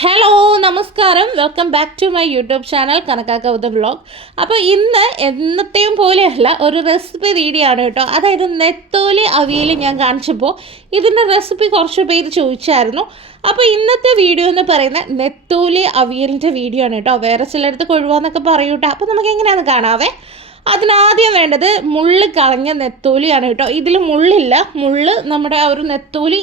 Hello നമസ്കാരം, welcome back to my YouTube channel കനകാക്കൗത vlog. അപ്പോൾ ഇന്ന് എന്നത്തെയും പോലെയല്ല, ഒരു റെസിപ്പി വീഡിയോ ആണ് കേട്ടോ. അതായത് നെത്തോലി അവിയൽ ഞാൻ കാണിച്ചപ്പോൾ ഇതിൻ്റെ റെസിപ്പി കുറച്ച് പേര് ചോദിച്ചായിരുന്നു. അപ്പോൾ ഇന്നത്തെ വീഡിയോ എന്ന് പറയുന്നത് നെത്തോലി അവിയലിൻ്റെ വീഡിയോ ആണ് കേട്ടോ. വേറെ ചിലയിടത്ത് കൊഴുവാന്നൊക്കെ പറയൂട്ടോ. അപ്പോൾ നമുക്ക് എങ്ങനെയാണെന്ന് കാണാവേ. അതിനാദ്യം വേണ്ടത് മുള്ള് കളഞ്ഞ നെത്തോലിയാണ് കേട്ടോ. ഇതിൽ മുള്ളില്ല. മുള്ള് നമ്മുടെ ആ ഒരു നെത്തോലി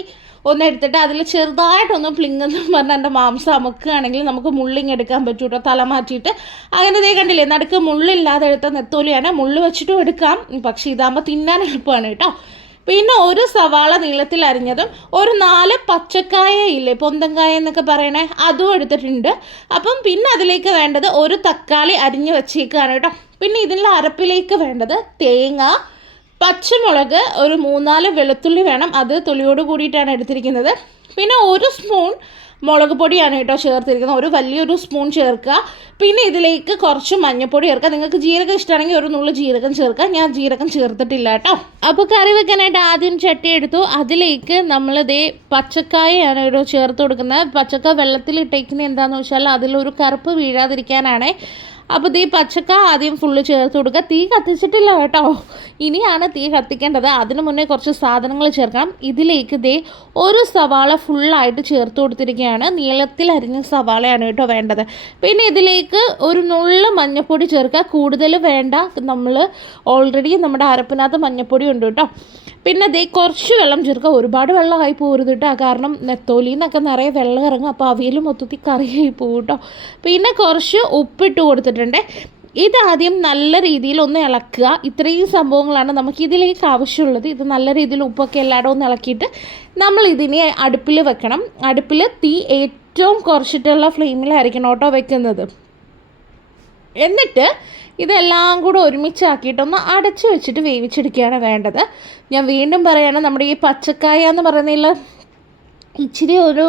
ഒന്നെടുത്തിട്ട് അതിൽ ചെറുതായിട്ടൊന്ന് പ്ലിങ്ങെന്ന് പറഞ്ഞാൽ എൻ്റെ മാംസം അമുക്കുകയാണെങ്കിൽ നമുക്ക് മുള്ളിങ് എടുക്കാൻ പറ്റും കേട്ടോ, തല മാറ്റിയിട്ട്. അങ്ങനെ ഇതേ കണ്ടില്ലേ, നടുക്ക് മുള്ളില്ലാതെ എടുത്ത നെത്തോലിയാണ്. മുള്ള് വെച്ചിട്ടും എടുക്കാം, പക്ഷേ ഇതാകുമ്പോൾ തിന്നാൻ എളുപ്പമാണ് കേട്ടോ. പിന്നെ ഒരു സവാള നീളത്തിൽ അരിഞ്ഞതും ഒരു 4 പച്ചക്കായ ഇല്ലേ, പൊന്തങ്കായ എന്നൊക്കെ പറയണേ, അതും എടുത്തിട്ടുണ്ട്. അപ്പം പിന്നെ അതിലേക്ക് വേണ്ടത് ഒരു തക്കാളി അരിഞ്ഞ് വെച്ചേക്കാണ് കേട്ടോ. പിന്നെ ഇതിൻ്റെ അരപ്പിലേക്ക് വേണ്ടത് തേങ്ങ, പച്ചമുളക്, ഒരു 3-4 വെളുത്തുള്ളി വേണം, അത് തൊലിയോട് കൂടിയിട്ടാണ് എടുത്തിരിക്കുന്നത്. പിന്നെ ഒരു സ്പൂൺ മുളക് പൊടിയാണ് കേട്ടോ ചേർത്തിരിക്കുന്നത്, ഒരു വലിയൊരു സ്പൂൺ ചേർക്കുക. പിന്നെ ഇതിലേക്ക് കുറച്ച് മഞ്ഞൾപ്പൊടി ചേർക്കുക. നിങ്ങൾക്ക് ജീരകം ഇഷ്ടമാണെങ്കിൽ ഒരു നുള്ളു ജീരകം ചേർക്കുക. ഞാൻ ജീരകം ചേർത്തിട്ടില്ല കേട്ടോ. അപ്പോൾ കറി വെക്കാനായിട്ട് ആദ്യം ചട്ടി എടുത്തു. അതിലേക്ക് നമ്മളിതേ പച്ചക്കായാണ് കേട്ടോ ചേർത്ത് കൊടുക്കുന്നത്. പച്ചക്ക വെള്ളത്തിലിട്ടേക്കുന്നത് എന്താണെന്ന് വെച്ചാൽ അതിലൊരു കറുപ്പ് വീഴാതിരിക്കാനാണ്. അപ്പോൾ ഈ പച്ചക്ക ആദ്യം ഫുള്ള് ചേർത്ത് കൊടുക്കുക. തീ കത്തിച്ചിട്ടില്ല കേട്ടോ, ഇനിയാണ് തീ കത്തിക്കേണ്ടത്. അതിന് മുന്നേ കുറച്ച് സാധനങ്ങൾ ചേർക്കണം. ഇതിലേക്ക് ഒരു സവാള ഫുള്ളായിട്ട് ചേർത്ത് കൊടുത്തിരിക്കുകയാണ്. നീളത്തിൽ അരിഞ്ഞ സവാളയാണ് കേട്ടോ വേണ്ടത്. പിന്നെ ഇതിലേക്ക് ഒരു നുള്ള് മഞ്ഞൾപ്പൊടി ചേർക്കുക, കൂടുതൽ വേണ്ട. നമ്മൾ ഓൾറെഡി നമ്മുടെ അരപ്പിനകത്ത് മഞ്ഞൾപ്പൊടി ഉണ്ട് കേട്ടോ. പിന്നെ കുറച്ച് വെള്ളം ചേർക്കുക, ഒരുപാട് വെള്ളമായി പോകരുത് കേട്ടോ, കാരണം നെത്തോലിന്നൊക്കെ നിറയെ വെള്ളം ഇറങ്ങും. അപ്പോൾ അവിയൽ മൊത്തത്തിൽ കറിയായി പോകും കേട്ടോ. പിന്നെ കുറച്ച് ഉപ്പിട്ട് കൊടുത്തിട്ടുണ്ട്. ഇതാദ്യം നല്ല രീതിയിൽ ഒന്ന് ഇളക്കുക. ഇത്രയും സംഭവങ്ങളാണ് നമുക്ക് ഇതിലേക്ക് ആവശ്യമുള്ളത്. ഇത് നല്ല രീതിയിൽ ഉപ്പൊക്കെ എല്ലായിടും ഒന്ന് ഇളക്കിയിട്ട് നമ്മൾ ഇതിനെ അടുപ്പിൽ വെക്കണം. അടുപ്പിൽ തീ ഏറ്റവും കുറച്ചിട്ടുള്ള ഫ്ലെയിമിലായിരിക്കണം കേട്ടോ വെക്കുന്നത്. എന്നിട്ട് ഇതെല്ലാം കൂടെ ഒരുമിച്ചാക്കിയിട്ടൊന്ന് അടച്ച് വെച്ചിട്ട് വേവിച്ചെടുക്കുകയാണ് വേണ്ടത്. ഞാൻ വീണ്ടും പറയുകയാണ്, നമ്മുടെ ഈ പച്ചക്കായ എന്ന് പറയുന്നതിൽ ഇച്ചിരി ഒരു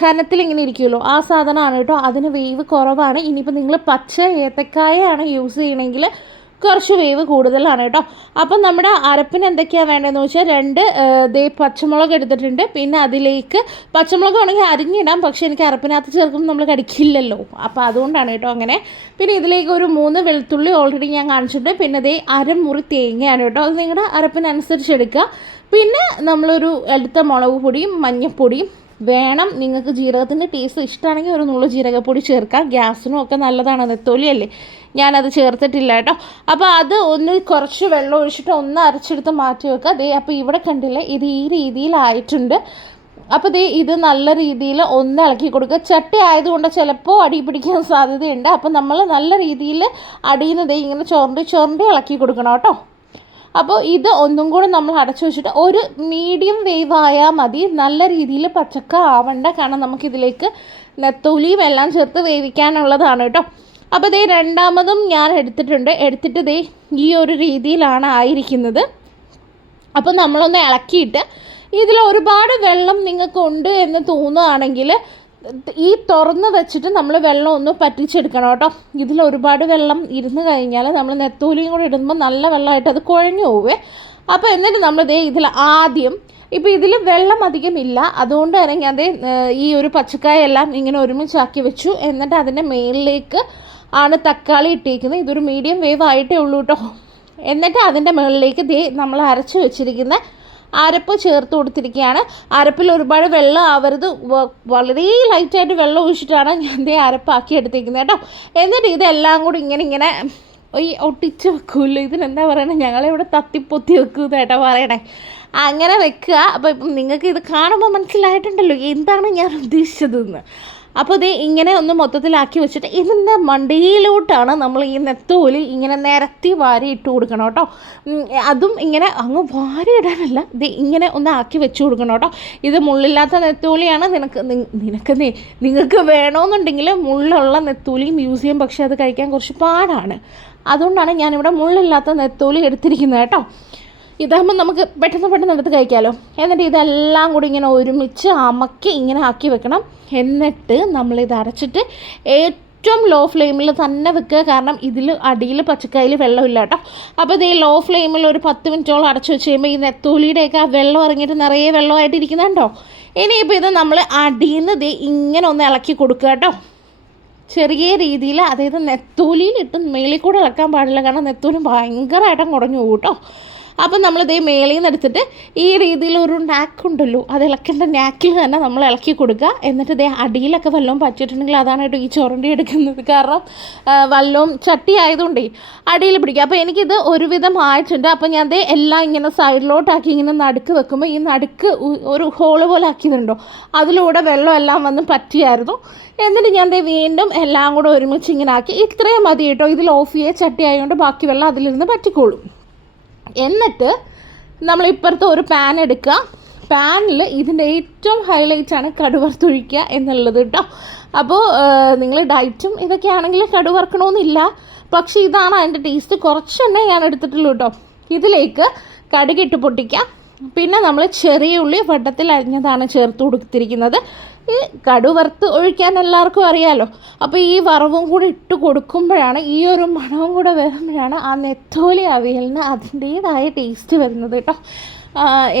കനത്തിലിങ്ങനെ ഇരിക്കുമല്ലോ, ആ സാധനമാണ് കേട്ടോ. അതിന് വേവ് കുറവാണ്. ഇനിയിപ്പോൾ നിങ്ങൾ പച്ച ഏത്തക്കായാണ് യൂസ് ചെയ്യണമെങ്കിൽ കുറച്ച് വേവ് കൂടുതലാണ് കേട്ടോ. അപ്പം നമ്മുടെ അരപ്പിന് എന്തൊക്കെയാണ് വേണ്ടതെന്ന് വെച്ചാൽ 2 പച്ചമുളക് എടുത്തിട്ടുണ്ട്. പിന്നെ അതിലേക്ക് പച്ചമുളക് വേണമെങ്കിൽ അരിഞ്ഞിടാം, പക്ഷേ എനിക്ക് അരപ്പിനകത്ത് ചേർക്കുമ്പോൾ നമ്മൾ കടിക്കില്ലല്ലോ, അപ്പോൾ അതുകൊണ്ടാണ് കേട്ടോ അങ്ങനെ. പിന്നെ ഇതിലേക്ക് ഒരു 3 വെളുത്തുള്ളി ഓൾറെഡി ഞാൻ കാണിച്ചിട്ടുണ്ട്. പിന്നെ അരമുറി തേങ്ങയാണ് കേട്ടോ, അത് നിങ്ങളുടെ അരപ്പിനനുസരിച്ച് എടുക്കുക. പിന്നെ നമ്മളൊരു എടുത്ത മുളക് പൊടിയും മഞ്ഞൾപ്പൊടിയും വേണം. നിങ്ങൾക്ക് ജീരകത്തിൻ്റെ ടേസ്റ്റ് ഇഷ്ടമാണെങ്കിൽ ഒരു നുള്ളു ജീരകപ്പൊടി ചേർക്കാം. ഗ്യാസിനും ഒക്കെ നല്ലതാണ്, നെത്തോലിയല്ലേ. ഞാനത് ചേർത്തിട്ടില്ല കേട്ടോ. അപ്പോൾ അത് ഒന്ന് കുറച്ച് വെള്ളം ഒഴിച്ചിട്ട് ഒന്ന് അരച്ചെടുത്ത് മാറ്റി വെക്കുക. അപ്പോൾ ഇവിടെ കണ്ടില്ലേ, ഇത് ഈ രീതിയിലായിട്ടുണ്ട്. അപ്പോൾ ഇത് നല്ല രീതിയിൽ ഒന്ന് ഇളക്കി കൊടുക്കുക. ചട്ടി ആയതുകൊണ്ട് ചിലപ്പോൾ അടി പിടിക്കാൻ സാധ്യതയുണ്ട്. അപ്പോൾ നമ്മൾ നല്ല രീതിയിൽ അടിയിൽ നിന്ന് ഇങ്ങനെ ചുരണ്ടി ഇളക്കി കൊടുക്കണം കേട്ടോ. അപ്പോൾ ഇത് ഒന്നും കൂടെ നമ്മൾ അടച്ചു വെച്ചിട്ട് ഒരു മീഡിയം വേവ് ആയാൽ മതി. നല്ല രീതിയിൽ പച്ചക്ക ആവണ്ട, കാരണം നമുക്കിതിലേക്ക് നെത്തോലിയും എല്ലാം ചേർത്ത് വേവിക്കാനുള്ളതാണ് കേട്ടോ. അപ്പോൾ രണ്ടാമതും ഞാൻ എടുത്തിട്ട് ഈ ഒരു രീതിയിലാണ് ആയിരിക്കുന്നത്. അപ്പോൾ നമ്മളൊന്ന് ഇളക്കിയിട്ട് ഇതിൽ ഒരുപാട് വെള്ളം നിങ്ങൾക്കുണ്ട് എന്ന് തോന്നുകയാണെങ്കിൽ ഈ തുറന്ന് വെച്ചിട്ട് നമ്മൾ വെള്ളം ഒന്ന് പറ്റിച്ചെടുക്കണം കേട്ടോ. ഇതിൽ ഒരുപാട് വെള്ളം ഇരുന്ന് കഴിഞ്ഞാൽ നമ്മൾ നെത്തോലിയും കൂടെ ഇടുമ്പോൾ നല്ല വെള്ളമായിട്ട് അത് കുഴഞ്ഞു പോവേ. അപ്പോൾ എന്നിട്ട് നമ്മൾ ഇതിൽ ആദ്യം, ഇപ്പോൾ ഇതിൽ വെള്ളം അധികമില്ല, അതുകൊണ്ട് തന്നെ ഞാൻ ഈ ഒരു പച്ചക്കായെല്ലാം ഇങ്ങനെ ഒരുമിച്ചാക്കി വെച്ചു. എന്നിട്ട് അതിൻ്റെ മേളിലേക്ക് ആണ് തക്കാളി ഇട്ടേക്കുന്നത്. ഇതൊരു മീഡിയം വേവ് ആയിട്ടേ ഉള്ളൂ കേട്ടോ. എന്നിട്ട് അതിൻ്റെ മുകളിലേക്ക് നമ്മൾ അരച്ച് വെച്ചിരിക്കുന്ന അരപ്പ് ചേർത്ത് കൊടുത്തിരിക്കുകയാണ്. അരപ്പിൽ ഒരുപാട് വെള്ളം ആവരുത്, വളരെ ലൈറ്റായിട്ട് വെള്ളം ഒഴിച്ചിട്ടാണ് ഞാൻ അരപ്പാക്കി എടുത്തിരിക്കുന്നത് കേട്ടോ. എന്നിട്ട് ഇതെല്ലാം കൂടി ഇങ്ങനെ ഈ ഒട്ടിച്ച് വെക്കുമല്ലോ, ഇതിനെന്താ പറയണേ, ഞങ്ങളിവിടെ തത്തിപ്പൊത്തി വെക്കുന്നത് കേട്ടോ പറയണേ, അങ്ങനെ വെക്കുക. അപ്പോൾ ഇപ്പം നിങ്ങൾക്ക് ഇത് കാണുമ്പോൾ മനസ്സിലായിട്ടുണ്ടല്ലോ എന്താണ് ഞാൻ ഉദ്ദേശിച്ചതെന്ന്. അപ്പോൾ ഇങ്ങനെ ഒന്ന് മൊത്തത്തിലാക്കി വെച്ചിട്ട് ഇതിൻ്റെ മണ്ടയിലോട്ടാണ് നമ്മൾ ഈ നെത്തോലി ഇങ്ങനെ നിരത്തി വാരി ഇട്ട് കൊടുക്കണം കേട്ടോ. അതും ഇങ്ങനെ അങ്ങ് വാരി ഇടാനല്ല, ഇങ്ങനെ ഒന്ന് ആക്കി വെച്ച് കൊടുക്കണം കേട്ടോ. ഇത് മുള്ളില്ലാത്ത നെത്തോലിയാണ്. നിങ്ങൾക്ക് വേണമെന്നുണ്ടെങ്കിൽ മുള്ളുള്ള നെത്തോലിയും യൂസ് ചെയ്യും, പക്ഷേ അത് കഴിക്കാൻ കുറച്ച് പാടാണ്. അതുകൊണ്ടാണ് ഞാനിവിടെ മുള്ളില്ലാത്ത നെത്തോലി എടുത്തിരിക്കുന്നത് കേട്ടോ. ഇതാകുമ്പോൾ നമുക്ക് പെട്ടെന്ന് എടുത്ത് കഴിക്കാമല്ലോ. എന്നിട്ട് ഇതെല്ലാം കൂടി ഇങ്ങനെ ഒരുമിച്ച് അമക്കി ഇങ്ങനെ ആക്കി വെക്കണം. എന്നിട്ട് നമ്മളിത് അടച്ചിട്ട് ഏറ്റവും ലോ ഫ്ലെയിമിൽ തന്നെ വെക്കുക, കാരണം ഇതിൽ അടിയിൽ പച്ചക്കായിൽ വെള്ളമില്ല കേട്ടോ. അപ്പോൾ ലോ ഫ്ലെയിമിൽ ഒരു 10 മിനിറ്റോളം അടച്ചു വെച്ച് കഴിയുമ്പോൾ ഈ നെത്തോലിയുടെയൊക്കെ ആ വെള്ളം ഇറങ്ങിയിട്ട് നിറയെ വെള്ളമായിട്ടിരിക്കുന്നുണ്ടോ. ഇനിയിപ്പോൾ ഇത് നമ്മൾ അടിയിൽ നിന്ന് ഇങ്ങനെ ഒന്ന് ഇളക്കി കൊടുക്കുക കേട്ടോ, ചെറിയ രീതിയിൽ. അതായത് നെത്തോലിയിലിട്ട് മേളിൽ കൂടെ ഇളക്കാൻ പാടില്ല, കാരണം നെത്തോലി ഭയങ്കരമായിട്ടും കുടഞ്ഞു പോകും കേട്ടോ. അപ്പം നമ്മളിതേ മേളിൽ നിന്ന് എടുത്തിട്ട് ഈ രീതിയിലൊരു നാക്കുണ്ടല്ലോ, അത് ഇളക്കേണ്ട നാക്കിൽ തന്നെ നമ്മൾ ഇളക്കി കൊടുക്കുക. എന്നിട്ട് ഇതേ അടിയിലൊക്കെ വല്ലതും പറ്റിയിട്ടുണ്ടെങ്കിൽ അതാണ് കേട്ടോ ഈ ചുരണ്ടി എടുക്കുന്നത്, കാരണം വല്ലതും ചട്ടി ആയതുകൊണ്ടേ അടിയിൽ പിടിക്കുക. അപ്പോൾ എനിക്കിത് ഒരുവിധം ആയിട്ടുണ്ട്. അപ്പോൾ ഞാൻ ദേ എല്ലാം ഇങ്ങനെ സൈഡിലോട്ടാക്കി ഇങ്ങനെ നടുക്ക് വെക്കുമ്പോൾ ഈ നടുക്ക് ഒരു ഹോള് പോലെ ആക്കിയതുണ്ടോ, അതിലൂടെ വെള്ളം എല്ലാം വന്ന് പറ്റിയായിരുന്നു. എന്നിട്ട് ഞാൻ ദേ വീണ്ടും എല്ലാം കൂടെ ഒരുമിച്ച് ഇങ്ങനെ ആക്കി. ഇത്രയും മതി കേട്ടോ, ഇതിൽ ഓഫ് ചെയ്യുക, ചട്ടി ആയതുകൊണ്ട് ബാക്കി വെള്ളം അതിലിരുന്ന് പറ്റിക്കോളും. എന്നിട്ട് നമ്മളിപ്പുറത്ത് ഒരു പാൻ എടുക്കുക. പാനിൽ ഇതിൻ്റെ ഏറ്റവും ഹൈലൈറ്റാണ് കടുവറുത്തൊഴിക്കുക എന്നുള്ളത് കേട്ടോ. അപ്പോൾ നിങ്ങൾ ഡയറ്റും ഇതൊക്കെ ആണെങ്കിൽ കടുവറുക്കണമെന്നില്ല, പക്ഷേ ഇതാണ് അതിൻ്റെ ടേസ്റ്റ്. കുറച്ചെണ്ണ ഞാൻ എടുത്തിട്ടുള്ളൂ കേട്ടോ. ഇതിലേക്ക് കടുകിട്ട് പൊട്ടിക്കുക. പിന്നെ നമ്മൾ ചെറിയ ഉള്ളി വട്ടത്തിൽ അരിഞ്ഞതാണ് ചേർത്ത് കൊടുത്തിരിക്കുന്നത്. ഈ കടുവറുത്ത് ഒഴിക്കാൻ എല്ലാവർക്കും അറിയാമല്ലോ. അപ്പോൾ ഈ വറവും കൂടി ഇട്ട് കൊടുക്കുമ്പോഴാണ്, ഈ ഒരു മണവും കൂടെ വരുമ്പോഴാണ് ആ നെത്തോലി അവിയലിന് അതിൻ്റേതായ ടേസ്റ്റ് വരുന്നത് കേട്ടോ.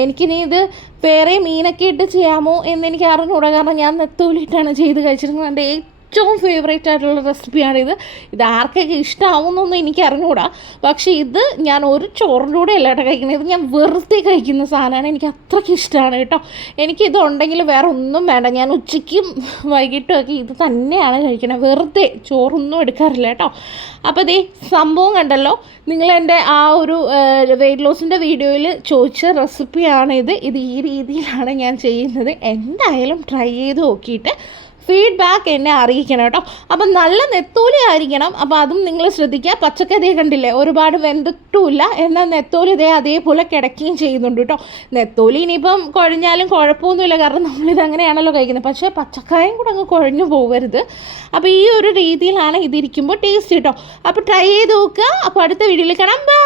എനിക്കിനി ഇത് വേറെ മീനൊക്കെ ഇട്ട് ചെയ്യാമോ എന്നെനിക്ക് അറിഞ്ഞുകൂടാ, കാരണം ഞാൻ നെത്തോലി ഇട്ടാണ് ചെയ്ത് കഴിച്ചിരുന്നത്. എൻ്റെ ഏറ്റവും ഫേവറേറ്റ് ആയിട്ടുള്ള റെസിപ്പിയാണിത്. ഇത് ആർക്കൊക്കെ ഇഷ്ടമാവുമെന്നൊന്നും എനിക്ക് അറിഞ്ഞുകൂടാ, പക്ഷേ ഇത് ഞാൻ ഒരു ചോറിലൂടെ അല്ല കേട്ടോ കഴിക്കുന്നത്, ഇത് ഞാൻ വെറുതെ കഴിക്കുന്ന സാധനമാണ്. എനിക്ക് അത്രയ്ക്ക് ഇഷ്ടമാണ് കേട്ടോ. എനിക്കിത് ഉണ്ടെങ്കിൽ വേറെ ഒന്നും വേണ്ട, ഞാൻ ഉച്ചയ്ക്കും വൈകിട്ടും ഒക്കെ ഇത് തന്നെയാണ് കഴിക്കുന്നത്, വെറുതെ ചോറൊന്നും എടുക്കാറില്ല കേട്ടോ. അപ്പോൾ ഇതേ സംഭവം കണ്ടല്ലോ, നിങ്ങളെൻ്റെ ആ ഒരു വെയിറ്റ് ലോസിൻ്റെ വീഡിയോയിൽ ചോദിച്ച റെസിപ്പിയാണിത്. ഇത് ഈ രീതിയിലാണ് ഞാൻ ചെയ്യുന്നത്. എന്തായാലും ട്രൈ ചെയ്ത് നോക്കിയിട്ട് ഫീഡ്ബാക്ക് എന്നെ അറിയിക്കണം കേട്ടോ. അപ്പം നല്ല നെത്തോലി ആയിരിക്കണം, അപ്പോൾ അതും നിങ്ങൾ ശ്രദ്ധിക്കുക. പച്ചക്കറി കണ്ടില്ലേ, ഒരുപാട് വെന്തിട്ടുമില്ല, എന്നാൽ നെത്തോലി ഇതേ അതേപോലെ കിടക്കുകയും ചെയ്യുന്നുണ്ട് കേട്ടോ. നെത്തോലി ഇനിയിപ്പം കുഴഞ്ഞാലും കുഴപ്പമൊന്നുമില്ല, കാരണം നമ്മളിത് അങ്ങനെയാണല്ലോ കഴിക്കുന്നത്. പക്ഷേ പച്ചക്കായും കൂടെ അങ്ങ് കുഴഞ്ഞു പോകരുത്. അപ്പോൾ ഈ ഒരു രീതിയിലാണ് ഇതിരിക്കുമ്പോൾ ടേസ്റ്റ് കേട്ടോ. അപ്പോൾ ട്രൈ ചെയ്ത് നോക്കുക. അപ്പോൾ അടുത്ത വീഡിയോയിൽ കാണാം. ബൈ.